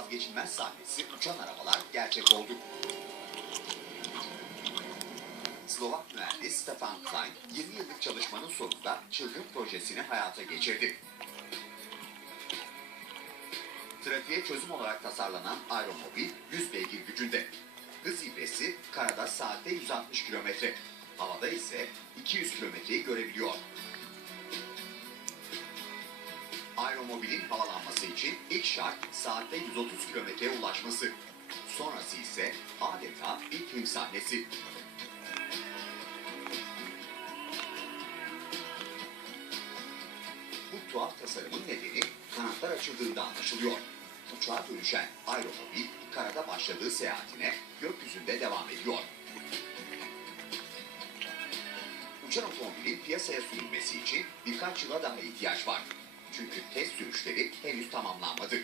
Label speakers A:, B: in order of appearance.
A: vazgeçilmez sahnesi uçan arabalar gerçek oldu. Slovak mühendis Stefan Klein 20 yıllık çalışmanın sonunda çılgın projesini hayata geçirdi. Trafiğe çözüm olarak tasarlanan aeromobil 100 beygir gücünde. Hız ibresi karada saatte 160 kilometre, havada ise 200 kilometreyi görebiliyor. Aeromobilin havalanması için ilk şart saatte 130 kilometreye ulaşması. Sonrası ise adeta bir film sahnesi. Bu tuhaf tasarımın nedeni kanatlar açıldığında anlaşılıyor. Uçağa dönüşen aeromobil karada başladığı seyahatine gökyüzünde devam ediyor. Uçan otomobilin piyasaya sürülmesi için birkaç yıla daha ihtiyaç var. Çünkü test sürüşleri henüz tamamlanmadı.